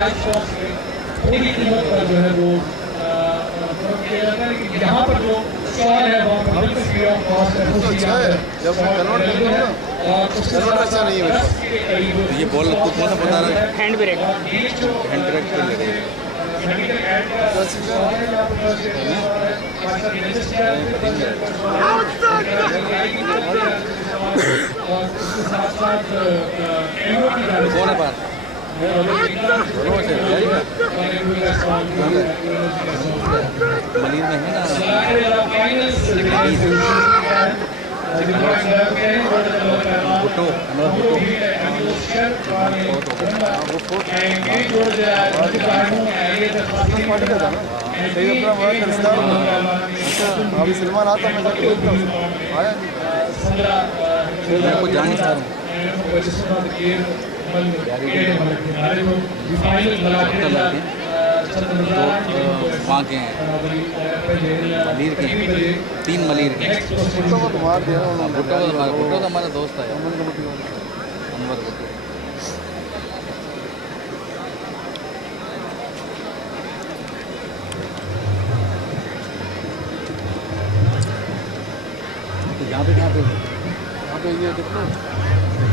थोड़ी कीमत पर जो है वो किया जाता है, लेकिन यहाँ पर जो स्टॉल है वहाँ पर बिल्कुल फ्री ऑफ कॉस्ट है। तो अच्छा है जब मैं कन्वर्ट कर दूँ ना, कन्वर्ट अच्छा नहीं है मेरे पास। ये बॉल तू कौन सा बता रहा है? हैंड ब्रेक हैंड ब्रेक पे ले रहे हैं। कौन है बात? मलिर में है ना भुट्टो, अभी सलमान आता मैं जाके देखता हूँ, आया नहीं। मैं को जान नहीं पाऊँ। वहाँ के हैं मलिर के, 3 मलिर के। भुट्टो को तो मार दिया उन्होंने। भुट्टो तो हमारा दोस्त है अनवर भुट्टो। यहाँ पे ये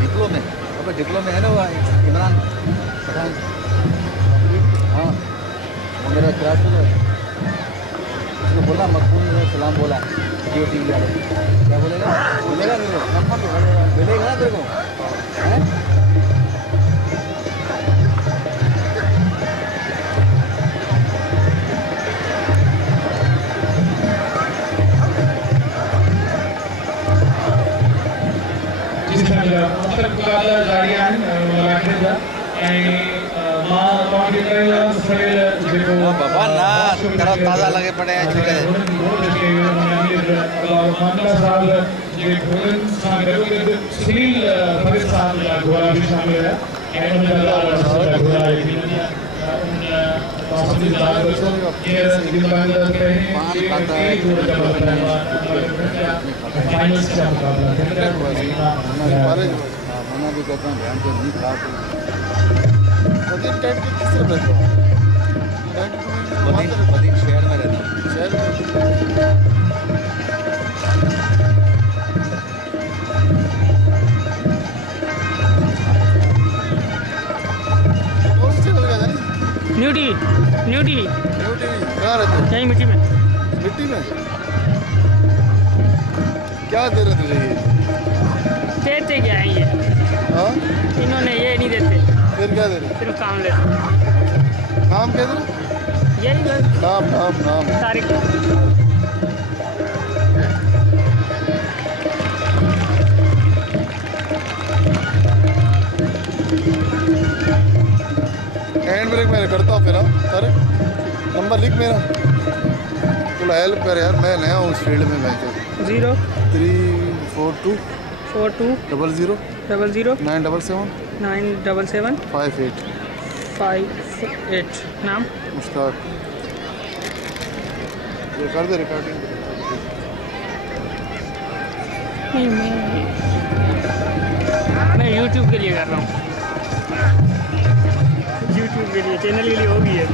डिप्लो में, अब डिप्लो में है ना वो इमरान पठान। हाँ वो मेरा क्लास में उसने बोला मकबूल ने सलाम बोला जियो टी वी वाले। क्या बोलेगा? मिलेगा मिलेगा ना तेरे को? बाबा ना तरफ ताज़ा लगे पड़े हैं झूले। मना भी कहता हूँ ध्यान से नहीं खा। बदीन शहर में रहता हूँ। शहर में न्यू टीवी कहाँ रहते हो? यहीं मिट्टी में। मिट्टी में क्या दे रहे तुझे ये? देते क्या है ये? हाँ इन्होंने ये नहीं देते, फिर क्या दे रहे? सिर्फ काम लेते। नाम क्या दे रहे? यही बस नाम नाम नाम तारीख। हैंड ब्रेक मैं करता हूँ फिर। हाँ अरे नंबर लिख मेरा, थोड़ा हेल्प कर यार, मैं नया हूँ उस फील्ड में। मैं 0342 42 00 00 977 977 58 58। नाम मुश्ताक। ये कर दे रिकॉर्डिंग। नहीं, मैं YouTube के लिए कर रहा हूँ। YouTube के लिए, चैनल के लिए होगी है।